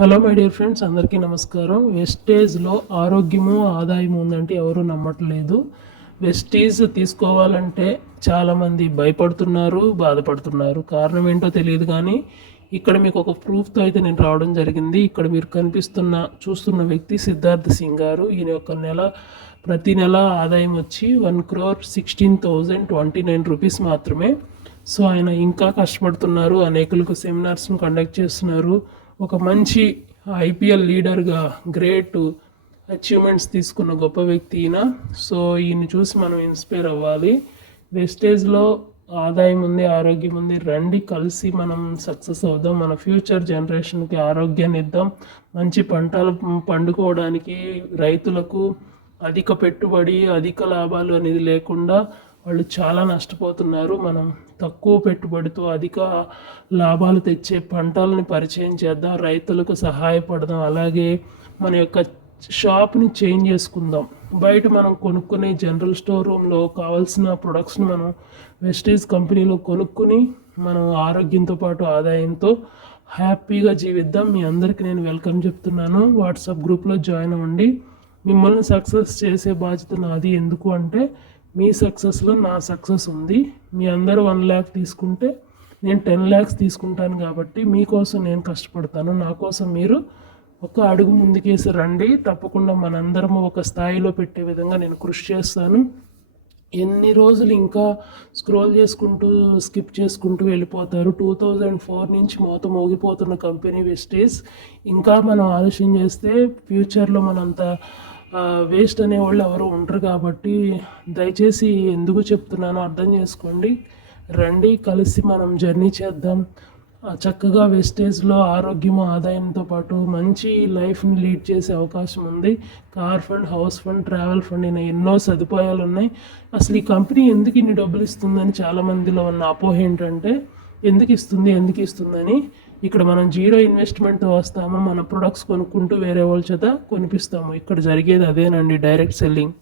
Hello my dear friends, అందరికీ నమస్కారం. వెస్టేజ్లో ఆరోగ్యము ఆదాయం ఉందంటే ఎవరు నమ్మట్లేదు. వెస్టేజ్ తీసుకోవాలంటే చాలామంది భయపడుతున్నారు, బాధపడుతున్నారు. కారణం ఏంటో తెలియదు, కానీ ఇక్కడ మీకు ఒక ప్రూఫ్తో అయితే నేను రావడం జరిగింది. ఇక్కడ మీరు చూస్తున్న వ్యక్తి సిద్ధార్థ్ సింగ్ గారు. ఈయన యొక్క ప్రతి నెల ఆదాయం వచ్చి 1,16,029 రూపీస్ మాత్రమే. సో ఆయన ఇంకా కష్టపడుతున్నారు, అనేకులకు సెమినార్స్ను కండక్ట్ చేస్తున్నారు. ఒక మంచి ఐపీఎల్ లీడర్గా గ్రేట్ అచీవ్మెంట్స్ తీసుకున్న గొప్ప వ్యక్తి ఈయన. సో ఈయన చూసి మనం ఇన్స్పైర్ అవ్వాలి. వెస్టేజ్లో ఆదాయం ఉంది, ఆరోగ్యం ఉంది. రండి కలిసి మనం సక్సెస్ అవుదాం. మన ఫ్యూచర్ జనరేషన్కి ఆరోగ్యాన్ని ఇద్దాం. మంచి పంటలు పండుకోవడానికి రైతులకు అధిక పెట్టుబడి, అధిక లాభాలు అనేది లేకుండా వాళ్ళు చాలా నష్టపోతున్నారు. మనం తక్కువ పెట్టుబడితో అధిక లాభాలు తెచ్చే పంటలని పరిచయం చేద్దాం, రైతులకు సహాయపడదాం. అలాగే మన యొక్క షాప్ని చేంజ్ చేసుకుందాం. బయట మనం కొనుక్కునే జనరల్ స్టోర్ రూమ్లో కావాల్సిన ప్రొడక్ట్స్ని మనం వెస్టేజ్ కంపెనీలో కొనుక్కుని మనం ఆరోగ్యంతో పాటు ఆదాయంతో హ్యాపీగా జీవిద్దాం. మీ అందరికీ నేను వెల్కమ్ చెప్తున్నాను. వాట్సాప్ గ్రూప్లో జాయిన్ అవ్వండి. మిమ్మల్ని సక్సెస్ చేసే బాధ్యత నాది. ఎందుకు అంటే మీ సక్సెస్లో నా సక్సెస్ ఉంది. మీ అందరూ 1 lakh తీసుకుంటే నేను 10 lakhs తీసుకుంటాను. కాబట్టి మీకోసం నేను కష్టపడతాను. నా కోసం మీరు ఒక అడుగు ముందుకేసి రండి. తప్పకుండా మనందరం ఒక స్థాయిలో పెట్టే విధంగా నేను కృషి చేస్తాను. ఎన్ని రోజులు ఇంకా స్క్రోల్ చేసుకుంటూ స్కిప్ చేసుకుంటూ వెళ్ళిపోతారు. 2004 నుంచి మోగిపోతున్న కంపెనీ వెస్టేజ్. ఇంకా మనం ఆలోచన చేస్తే ఫ్యూచర్లో మనంత వేస్ట్ అనేవాళ్ళు ఎవరు ఉండరు. కాబట్టి దయచేసి ఎందుకు చెప్తున్నానో అర్థం చేసుకోండి. రండి కలిసి మనం జర్నీ చేద్దాం. చక్కగా వెస్టేజ్లో ఆరోగ్యము ఆదాయంతో పాటు మంచి లైఫ్ని లీడ్ చేసే అవకాశం ఉంది. Car fund, house fund, travel fund అయినా ఎన్నో సదుపాయాలు ఉన్నాయి. అసలు ఈ కంపెనీ ఎందుకు ఇన్ని డబ్బులు ఇస్తుందని చాలామందిలో ఉన్న అపోహ ఏంటంటే ఎందుకు ఇస్తుందని. ఇక్కడ మనం 0 ఇన్వెస్ట్మెంట్తో వస్తాము, మన ప్రొడక్ట్స్ కొనుక్కుంటూ వేరే వాళ్ళ చేత కొనిపిస్తాము. ఇక్కడ జరిగేది అదేనండి, డైరెక్ట్ సెల్లింగ్.